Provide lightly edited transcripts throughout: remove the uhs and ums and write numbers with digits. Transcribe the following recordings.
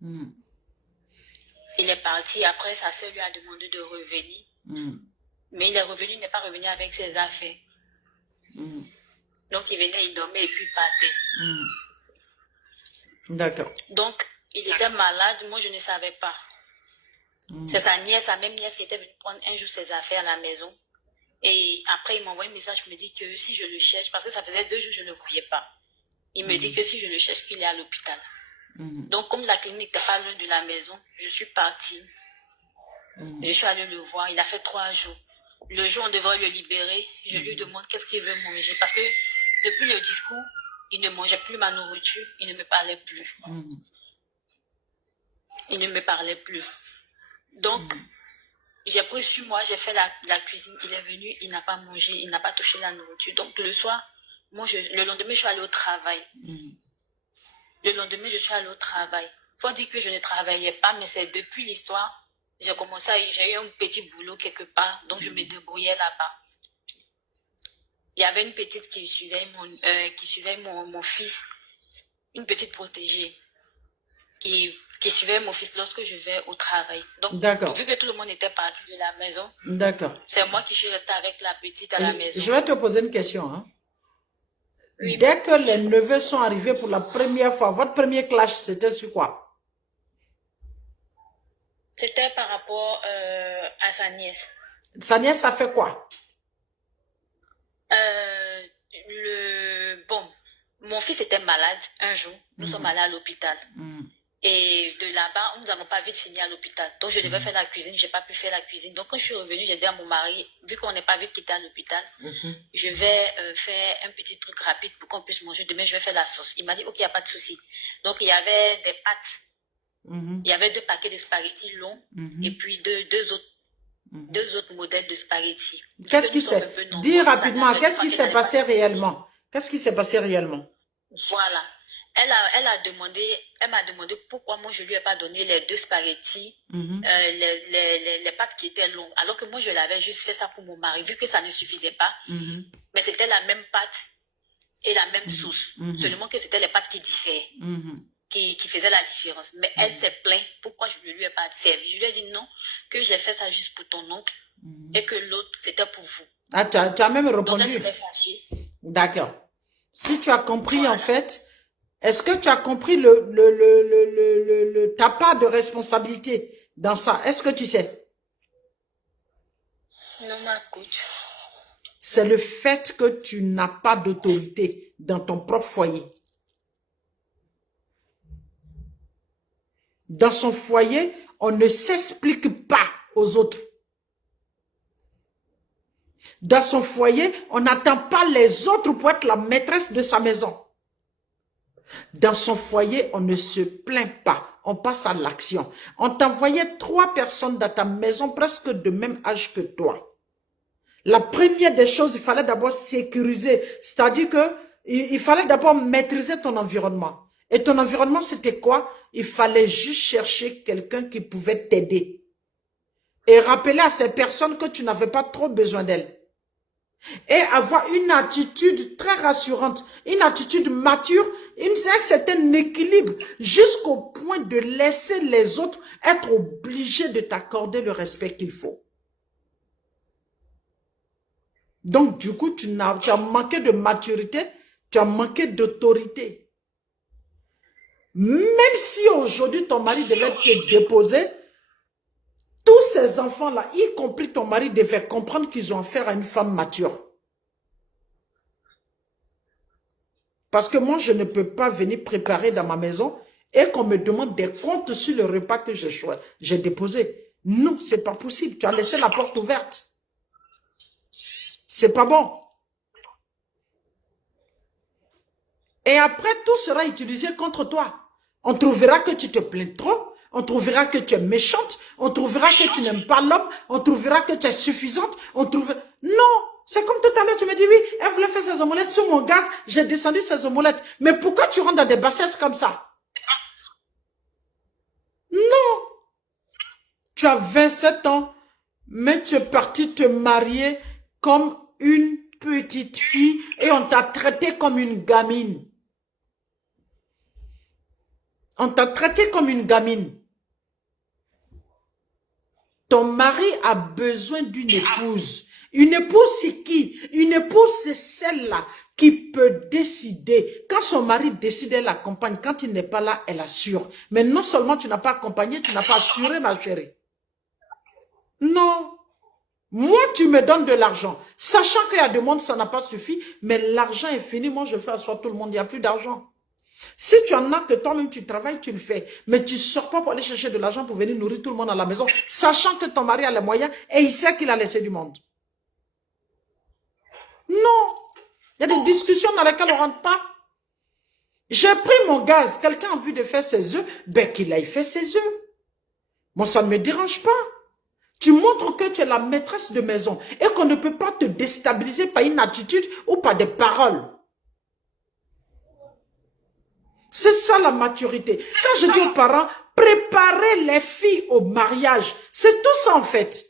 Mhm. Il est parti. Après, sa sœur lui a demandé de revenir. Mhm. Mais il est revenu, il n'est pas revenu avec ses affaires. Mhm. Donc, il venait, il dormait et puis il partait. Mhm. D'accord. Donc, il était malade. Moi, je ne savais pas. C'est Mhm. sa nièce, sa même nièce qui était venue prendre un jour ses affaires à la maison. Et après, il m'envoie un message, il me dit que si je le cherche, parce que ça faisait 2 jours que je ne le voyais pas. Il me dit Mhm. que si je le cherche, qu'il est à l'hôpital. Mhm. Donc, comme la clinique n'était pas loin de la maison, je suis partie. Je Mhm. suis allée le voir. Il a fait 3 jours. Le jour où on devrait le libérer, je lui demande qu'est-ce qu'il veut manger. Parce que depuis le discours, il ne mangeait plus ma nourriture, il ne me parlait plus. Mhm. Il ne me parlait plus. Donc, Mhm. j'ai pris sur moi, j'ai fait la cuisine. Il est venu, il n'a pas mangé, il n'a pas touché la nourriture. Donc, le soir, le lendemain, je suis allée au travail. Mhm. Le lendemain, je suis allée au travail. Faut dire que je ne travaillais pas, mais c'est depuis l'histoire, j'ai eu un petit boulot quelque part, donc je me débrouillais là-bas. Il y avait une petite qui suivait mon fils, une petite protégée, qui suivait mon fils lorsque je vais au travail. Donc, D'accord. vu que tout le monde était parti de la maison, D'accord. c'est moi qui suis restée avec la petite à Je, la maison. je vais te poser une question, hein. Oui, Dès que les neveux sont arrivés pour la première fois, votre premier clash, c'était sur quoi? c'était par rapport à sa nièce. Sa nièce a fait quoi? Euh, bon, mon fils était malade un jour. Nous sommes Mhm. allés à l'hôpital. Mhm. Et de là-bas, nous n'avons pas vite fini à l'hôpital. Donc, je devais Mhm. faire la cuisine. Je n'ai pas pu faire la cuisine. Donc, quand je suis revenue, j'ai dit à mon mari, vu qu'on n'est pas vite quitté à l'hôpital, Mhm. je vais faire un petit truc rapide pour qu'on puisse manger. Demain, je vais faire la sauce. Il m'a dit, OK, il n'y a pas de souci. Donc, il y avait des pâtes. Mhm. Il y avait 2 paquets de spaghettis longs et Mhm. puis Mhm. 2 autres modèles de spaghettis. Vu Qu'est-ce que nous qui sommes s'est... un peu Dis nombreux, nous allons rapidement, avec le qu'est-ce qui paquet, s'est n'allait pas passé suffire. réellement? Qu'est-ce qui s'est passé réellement? Voilà. Elle m'a demandé pourquoi moi je lui ai pas donné les 2 spaghettis, Mhm. les pâtes qui étaient longues, alors que moi je l'avais juste fait ça pour mon mari, vu que ça ne suffisait pas. Mhm. Mais c'était la même pâte et la même Mhm. sauce. Mhm. Seulement que c'était les pâtes qui différaient, Mhm. qui faisaient la différence. Mais elle Mhm. s'est plainte pourquoi je ne lui ai pas servi. Je lui ai dit non, que j'ai fait ça juste pour ton oncle Mhm. et que l'autre c'était pour vous. Ah, tu as même Donc elle répondu. s'était fâchée. D'accord. Si tu as compris, en Voilà. fait, est-ce que tu as compris ta part de responsabilité dans ça? Est-ce que tu sais? Non, ma coach. C'est le fait que tu n'as pas d'autorité dans ton propre foyer. Dans son foyer, on ne s'explique pas aux autres. Dans son foyer, on n'attend pas les autres pour être la maîtresse de sa maison. Dans son foyer, on ne se plaint pas. On passe à l'action. On t'envoyait 3 personnes dans ta maison presque de même âge que toi. La première des choses, il fallait d'abord sécuriser. C'est-à-dire que il fallait d'abord maîtriser ton environnement. Et ton environnement, c'était quoi? Il fallait juste chercher quelqu'un qui pouvait t'aider. Et rappeler à ces personnes que tu n'avais pas trop besoin d'elles. Et avoir une attitude très rassurante, une attitude mature, un certain équilibre, jusqu'au point de laisser les autres être obligés de t'accorder le respect qu'il faut. Donc, du coup, tu as manqué de maturité, tu as manqué d'autorité. Même si aujourd'hui ton mari devait te déposer, tous ces enfants-là, y compris ton mari, devaient comprendre qu'ils ont affaire à une femme mature. Parce que moi, je ne peux pas venir préparer dans ma maison et qu'on me demande des comptes sur le repas que j'ai déposé. Non, c'est pas possible. Tu as laissé la porte ouverte. C'est pas bon. Et après, tout sera utilisé contre toi. On trouvera que tu te plains trop. On trouvera que tu es méchante. On trouvera que tu n'aimes pas l'homme. On trouvera que tu es suffisante. Non, c'est comme tout à l'heure, tu me dis, oui, elle voulait faire ses omelettes sur mon gaz. J'ai descendu ses omelettes. Mais pourquoi tu rentres dans des bassesses comme ça? Non, tu as 27 ans, mais tu es parti te marier comme une petite fille et on t'a traité comme une gamine. On t'a traité comme une gamine. Ton mari a besoin d'une épouse. Une épouse, c'est qui? Une épouse, c'est celle-là qui peut décider. Quand son mari décide, elle accompagne. Quand il n'est pas là, elle assure. Mais non seulement tu n'as pas accompagné, tu n'as pas assuré, ma chérie. Non. Moi, tu me donnes de l'argent. Sachant qu'il y a des monde, ça n'a pas suffi. Mais l'argent est fini. Moi, je fais asseoir tout le monde. Il n'y a plus d'argent. Si tu en as que toi-même tu travailles, tu le fais. Mais tu ne sors pas pour aller chercher de l'argent pour venir nourrir tout le monde à la maison, sachant que ton mari a les moyens et il sait qu'il a laissé du monde. Non. Il y a des discussions dans lesquelles on ne rentre pas. J'ai pris mon gaz. Quelqu'un a envie de faire ses œufs, ben qu'il aille faire ses œufs. Moi, ça ne me dérange pas. Tu montres que tu es la maîtresse de maison et qu'on ne peut pas te déstabiliser par une attitude ou par des paroles. C'est ça la maturité. Quand je dis aux parents, préparez les filles au mariage. C'est tout ça en fait.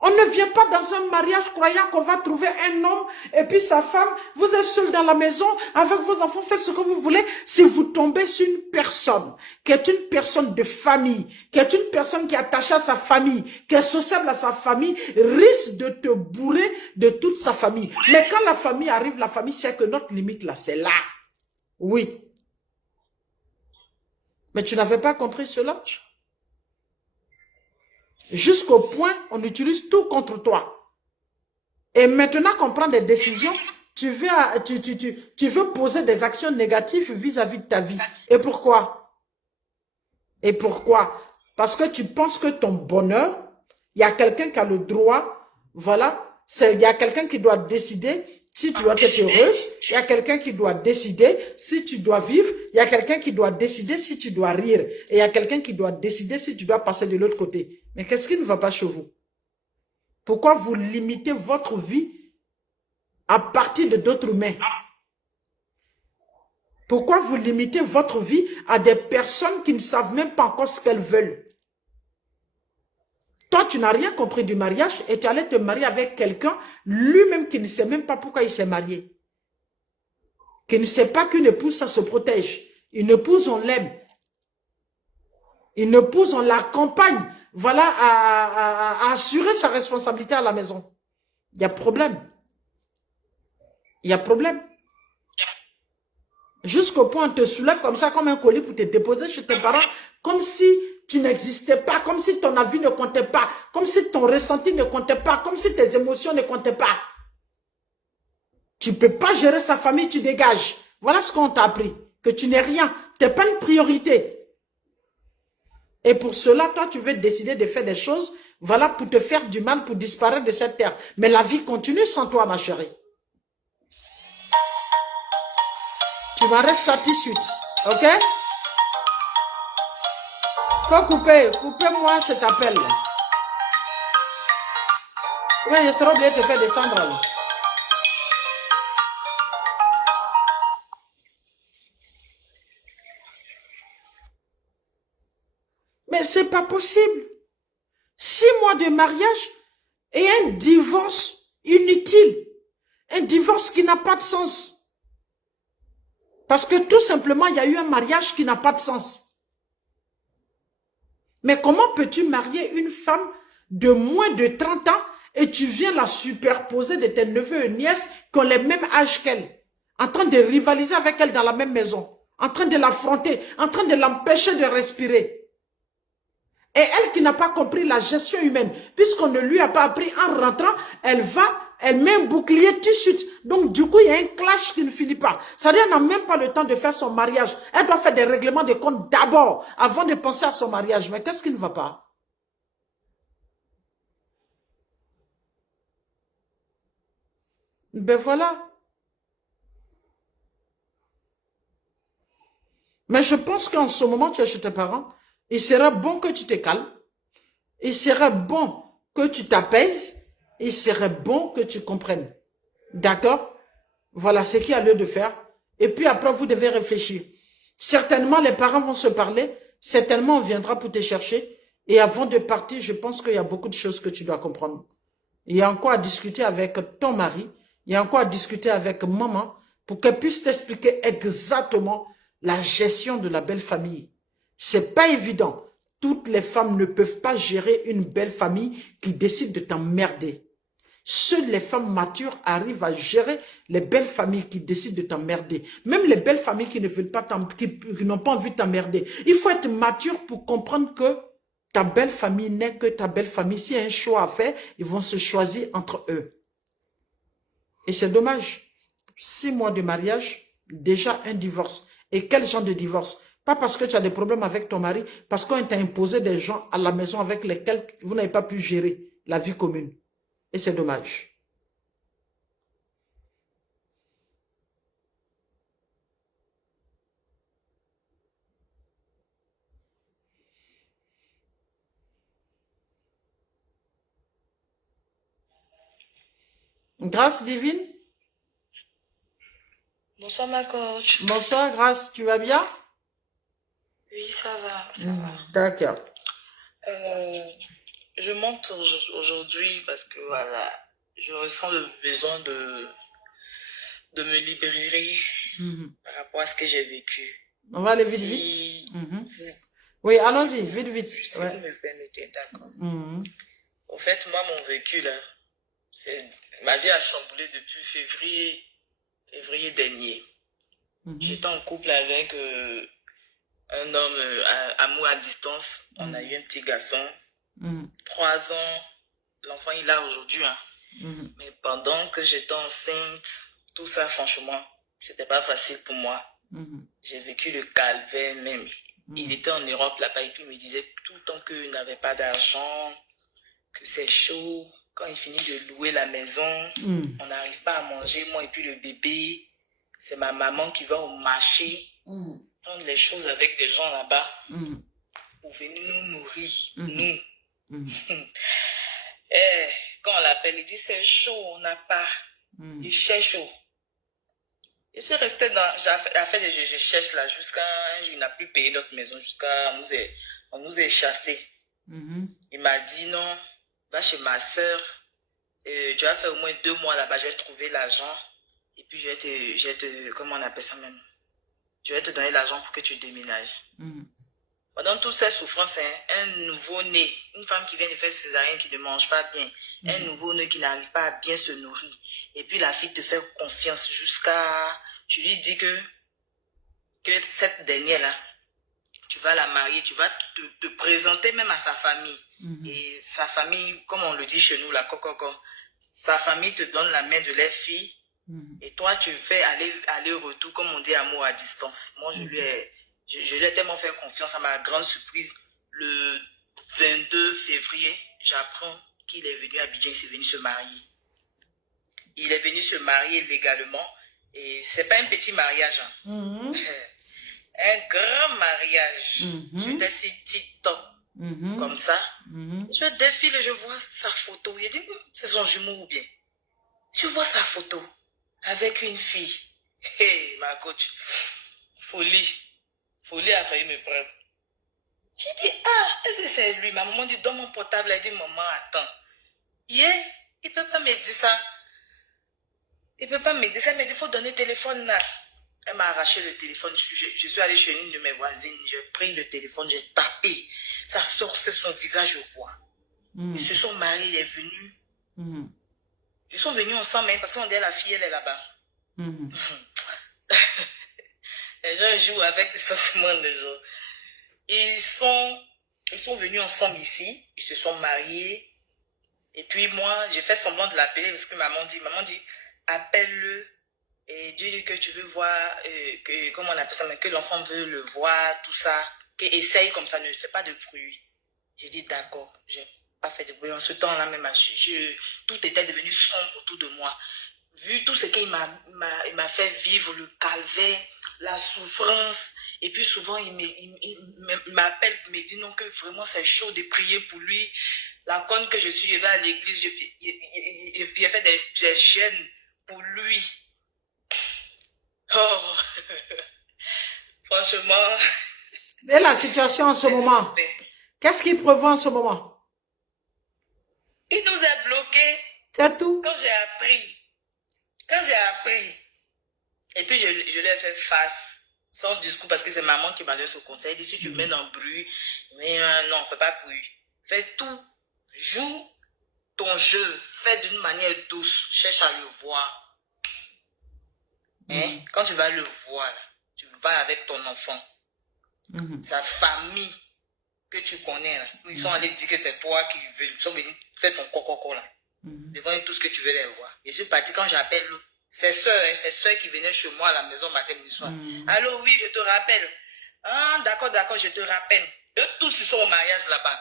On ne vient pas dans un mariage croyant qu'on va trouver un homme et puis sa femme. Vous êtes seul dans la maison avec vos enfants, faites ce que vous voulez. Si vous tombez sur une personne qui est une personne de famille, qui est une personne qui est attachée à sa famille, qui est sociable à sa famille, risque de te bourrer de toute sa famille. Mais quand la famille arrive, la famille sait que notre limite là, c'est là. Oui. Mais tu n'avais pas compris cela? Jusqu'au point, on utilise tout contre toi. Et maintenant qu'on prend des décisions, tu veux poser des actions négatives vis-à-vis de ta vie. Et pourquoi? Et pourquoi? Parce que tu penses que ton bonheur, il y a quelqu'un qui a le droit, voilà, il y a quelqu'un qui doit décider si tu dois être heureuse, il y a quelqu'un qui doit décider si tu dois vivre, il y a quelqu'un qui doit décider si tu dois rire, et il y a quelqu'un qui doit décider si tu dois passer de l'autre côté. Mais qu'est-ce qui ne va pas chez vous? Pourquoi vous limitez votre vie à partir de d'autres mains? Pourquoi vous limitez votre vie à des personnes qui ne savent même pas encore ce qu'elles veulent? Toi, tu n'as rien compris du mariage et tu allais te marier avec quelqu'un, lui-même qui ne sait même pas pourquoi il s'est marié. Qui ne sait pas qu'une épouse, ça se protège. Une épouse, on l'aime. Une épouse, on l'accompagne, voilà, à assurer sa responsabilité à la maison. Il y a problème. Il y a problème. Jusqu'au point où on te soulève comme ça, comme un colis pour te déposer chez tes parents, comme si tu n'existais pas, comme si ton avis ne comptait pas, comme si ton ressenti ne comptait pas, comme si tes émotions ne comptaient pas. Tu ne peux pas gérer sa famille, tu dégages. Voilà ce qu'on t'a appris, que tu n'es rien, tu n'es pas une priorité. Et pour cela, toi, tu veux décider de faire des choses, voilà, pour te faire du mal, pour disparaître de cette terre. Mais la vie continue sans toi, ma chérie. Tu m'arrêtes ça tout de suite, ok? Faut couper, coupez-moi cet appel. Oui, je serai obligé de te faire descendre là. Mais c'est pas possible. 6 mois de mariage et un divorce inutile. Un divorce qui n'a pas de sens. Parce que tout simplement, il y a eu un mariage qui n'a pas de sens. Mais comment peux-tu marier une femme de moins de 30 ans et tu viens la superposer de tes neveux et nièces qui ont le même âge qu'elle, en train de rivaliser avec elle dans la même maison, en train de l'affronter, en train de l'empêcher de respirer. Et elle qui n'a pas compris la gestion humaine, puisqu'on ne lui a pas appris en rentrant, elle met un bouclier tout de suite. Donc du coup, il y a un clash qui ne finit pas. C'est-à-dire qu'elle n'a même pas le temps de faire son mariage. Elle doit faire des règlements de compte d'abord, avant de penser à son mariage. Mais qu'est-ce qui ne va pas? Ben voilà. Mais je pense qu'en ce moment, tu es chez tes parents. Il serait bon que tu te calmes. Il serait bon que tu t'apaises. Il serait bon que tu comprennes. D'accord? Voilà ce qu'il y a lieu de faire. Et puis après, vous devez réfléchir. Certainement, les parents vont se parler. Certainement, on viendra pour te chercher. Et avant de partir, je pense qu'il y a beaucoup de choses que tu dois comprendre. Il y a encore à discuter avec ton mari. Il y a encore à discuter avec maman pour qu'elle puisse t'expliquer exactement la gestion de la belle famille. C'est pas évident. Toutes les femmes ne peuvent pas gérer une belle famille qui décide de t'emmerder. Seules les femmes matures arrivent à gérer les belles familles qui décident de t'emmerder. Même les belles familles qui ne veulent pas qui n'ont pas envie de t'emmerder. Il faut être mature pour comprendre que ta belle famille n'est que ta belle famille. S'il y a un choix à faire, ils vont se choisir entre eux. Et c'est dommage. 6 mois de mariage, déjà un divorce. Et quel genre de divorce? Pas parce que tu as des problèmes avec ton mari, parce qu'on t'a imposé des gens à la maison avec lesquels vous n'avez pas pu gérer la vie commune. Et c'est dommage. Grâce divine? Bonsoir ma coach. Bonsoir, Grâce, tu vas bien? Oui, ça va, ça va. D'accord. Je monte aujourd'hui parce que voilà, je ressens le besoin de me libérer par rapport à ce que j'ai vécu. On va aller vite, Si vite. vous, Oui, allons-y, vite, vite. si Ouais. vous me permettez, d'accord. Mhm. En fait, moi, mon vécu là, ma vie a chamboulé depuis février dernier. J'étais en couple avec un homme amour à distance. On a eu un petit garçon. 3 ans. L'enfant, il a aujourd'hui. Hein. Mais pendant que j'étais enceinte, tout ça, franchement, c'était pas facile pour moi. J'ai vécu le calvaire même. Il était en Europe là-bas et puis il me disait tout le temps qu'il n'avait pas d'argent, que c'est chaud. Quand il finit de louer la maison, on n'arrive pas à manger, moi et puis le bébé. C'est ma maman qui va au marché, prendre les choses avec des gens là-bas pour venir nous nourrir, nous. Et quand on l'appelle, il dit c'est chaud, on n'a pas. Il cherche chaud. Je suis restée dans. J'ai fait des je cherche là jusqu'à. Il n'a plus payé notre maison, jusqu'à. On nous est chassés. Il m'a dit non, va chez ma soeur. Tu vas faire au moins 2 mois là-bas, je vais trouver l'argent. Et puis je vais te. Comment on appelle ça même? Je vais te donner l'argent pour que tu déménages. Pendant toutes ces souffrances, hein, un nouveau-né, une femme qui vient de faire césarienne, qui ne mange pas bien, un nouveau-né qui n'arrive pas à bien se nourrir, et puis la fille te fait confiance jusqu'à... Tu lui dis que cette dernière-là, tu vas la marier, tu vas te présenter même à sa famille. Et sa famille, comme on le dit chez nous, la cococo, sa famille te donne la main de leur fille, et toi, tu fais aller-retour, comme on dit, amour à distance. Moi, je lui ai tellement fait confiance. À ma grande surprise, le 22 février, j'apprends qu'il est venu à Abidjan, il s'est venu se marier. Il est venu se marier légalement. Et c'est pas un petit mariage. Hein. Un grand mariage. J'étais si TikTok comme ça. Je défile et je vois sa photo. Il dit, c'est son jumeau ou bien. Je vois sa photo avec une fille. Hey, ma coach. Folie. Folie a failli me prendre. J'ai dit, est-ce que c'est lui? Ma maman dit, donne mon portable. Elle dit, maman, attends. Yeah, il ne peut pas me dire ça. Il ne peut pas me dire ça, mais il faut donner le téléphone là. Elle m'a arraché le téléphone. Je suis allée chez une de mes voisines. J'ai pris le téléphone, j'ai tapé. Ça sort, c'est son visage, je vois. Ils se sont mariés, il est venu. Ils sont venus ensemble, hein, parce qu'on dit la fille, elle est là-bas. Les gens jouent avec les sentiments des gens. Ils sont venus ensemble ici. Ils se sont mariés. Et puis moi, j'ai fait semblant de l'appeler parce que maman dit, appelle-le et dis-lui que tu veux voir, comment on appelle ça, mais que l'enfant veut le voir, tout ça. Essaye comme ça, ne fais pas de bruit. J'ai dit d'accord, j'ai pas fait de bruit. En ce temps-là même, tout était devenu sombre autour de moi. Vu tout ce qu'il m'a fait vivre, le calvaire, la souffrance, et puis souvent il m'appelle, me dit non, que vraiment c'est chaud de prier pour lui. La conne que je suis, je vais à l'église, il a fait des jeûnes pour lui. Oh, franchement. Et la situation en ce moment, qu'est-ce qu'il prévoit en ce moment? Il nous a bloqués. C'est tout. Quand j'ai appris, et puis je lui ai fait face, Son discours, parce que c'est maman qui m'a donné ce conseil. Il dit, si tu mets dans le bruit, mais non, fais pas bruit. Fais tout. Joue ton jeu. Fais d'une manière douce. Cherche à le voir. Hein? Quand tu vas le voir, là, tu vas avec ton enfant. Sa famille que tu connais, là. Ils sont allés dire que c'est toi qui veux. Ils sont venus faire ton coco là. Devant tout ce que tu veux les voir. Je suis parti quand j'appelle ses soeurs qui venaient chez moi à la maison matin et soir. Allô, oui, je te rappelle. Ah, d'accord, je te rappelle. Eux tous ils sont au mariage là-bas.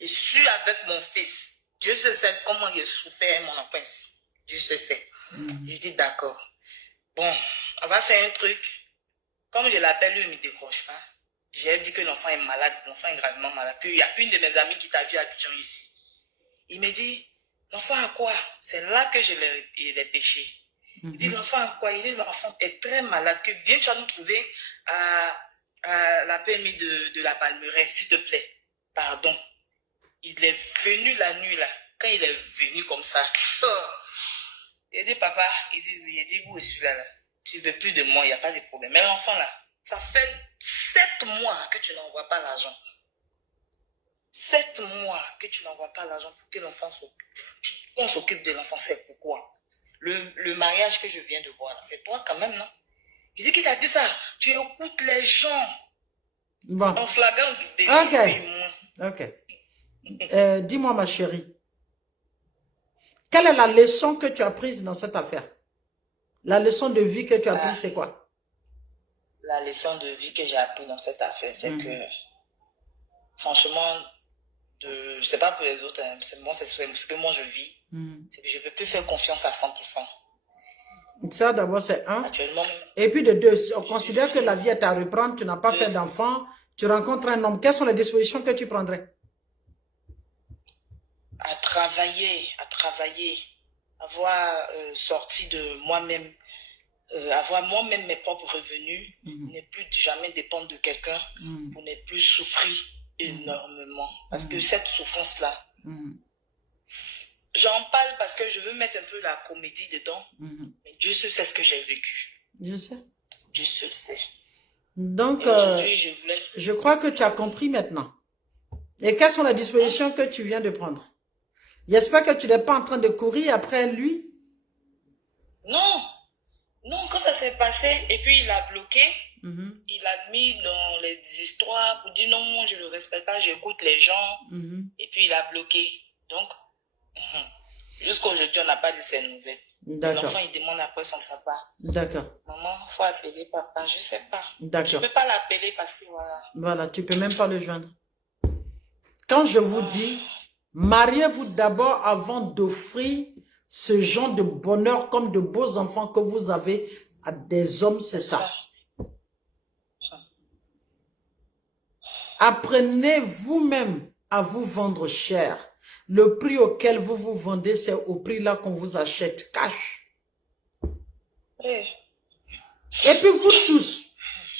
Je suis avec mon fils. Dieu sait comment il a souffert mon enfance. Dieu sait. Je dis d'accord. Bon, on va faire un truc. Comme je l'appelle, lui, il ne me décroche pas. J'ai dit que l'enfant est malade, l'enfant est gravement malade, qu'il y a une de mes amies qui t'a vu à Abidjan ici. Il me dit, l'enfant a quoi? C'est là que je l'ai pêché. Il dit, l'enfant a quoi? Il dit, l'enfant est très malade, que viens, tu vas nous trouver à la PMI de la Palmeraie, s'il te plaît. Pardon. Il est venu la nuit, là. Quand il est venu comme ça, il dit, papa, il dit, où est celui-là, là? Tu ne veux plus de moi, il n'y a pas de problème. Mais l'enfant, là, ça fait 7 mois que tu n'envoies pas l'argent. 7 mois que tu n'envoies pas l'argent pour que l'enfant s'occupe de l'enfant. C'est pourquoi le mariage que je viens de voir, c'est toi quand même, non? Il dit qu'il t'a dit ça. Tu écoutes les gens. Bon. En flagrant du délit. Ok. Dis-moi, ma chérie, quelle est la leçon que tu as prise dans cette affaire? La leçon de vie que tu as prise, c'est quoi? La leçon de vie que j'ai appris dans cette affaire, c'est que, franchement, je ne sais pas pour les autres, hein, c'est ce que moi je vis, c'est que je ne peux plus faire confiance à 100%. Ça, d'abord, c'est un. Actuellement, et puis de deux, on considère que la vie est à reprendre, tu n'as pas fait d'enfant, tu rencontres un homme. Quelles sont les dispositions que tu prendrais? À travailler, avoir sorti de moi-même, avoir moi-même mes propres revenus, ne plus jamais dépendre de quelqu'un, pour ne plus souffrir énormément. Parce que cette souffrance-là, j'en parle parce que je veux mettre un peu la comédie dedans, mais Dieu seul sait ce que j'ai vécu. Je sais. Dieu seul sait. Donc, je je crois que tu as compris maintenant. Et quelles sont les dispositions que tu viens de prendre? J'espère que tu n'es pas en train de courir après lui. Non, quand ça s'est passé, et puis il a bloqué, il a mis dans les histoires pour dire non, moi je ne le respecte pas, j'écoute les gens, et puis il a bloqué. Donc, jusqu'à aujourd'hui, on n'a pas de ces nouvelles. L'enfant, il demande après son papa. D'accord. Maman, il faut appeler papa, je ne sais pas. D'accord. Je ne peux pas l'appeler parce que voilà. Voilà, tu ne peux même pas le joindre. Quand je vous dis, mariez-vous d'abord avant d'offrir ce genre de bonheur comme de beaux enfants que vous avez à des hommes, c'est ça. Apprenez vous-même à vous vendre cher. Le prix auquel vous vous vendez, c'est au prix là qu'on vous achète cash. Et puis vous tous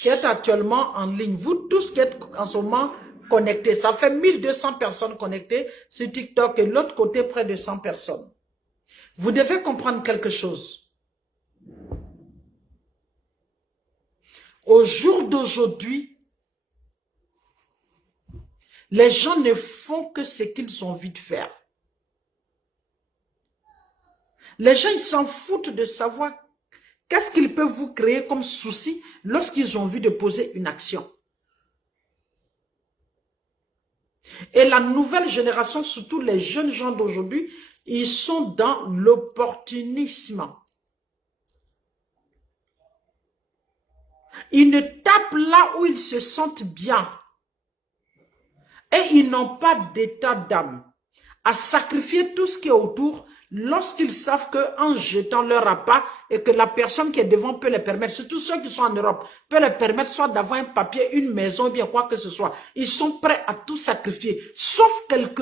qui êtes actuellement en ligne, vous tous qui êtes en ce moment connectés, ça fait 1200 personnes connectées sur TikTok et l'autre côté près de 100 personnes. Vous devez comprendre quelque chose. Au jour d'aujourd'hui, les gens ne font que ce qu'ils ont envie de faire. Les gens, ils s'en foutent de savoir qu'est-ce qu'ils peuvent vous créer comme souci lorsqu'ils ont envie de poser une action. Et la nouvelle génération, surtout les jeunes gens d'aujourd'hui, ils sont dans l'opportunisme. Ils ne tapent là où ils se sentent bien. Et ils n'ont pas d'état d'âme à sacrifier tout ce qui est autour lorsqu'ils savent qu'en jetant leur appât et que la personne qui est devant peut les permettre, surtout ceux qui sont en Europe, peut les permettre soit d'avoir un papier, une maison, bien quoi que ce soit. Ils sont prêts à tout sacrifier, sauf quelques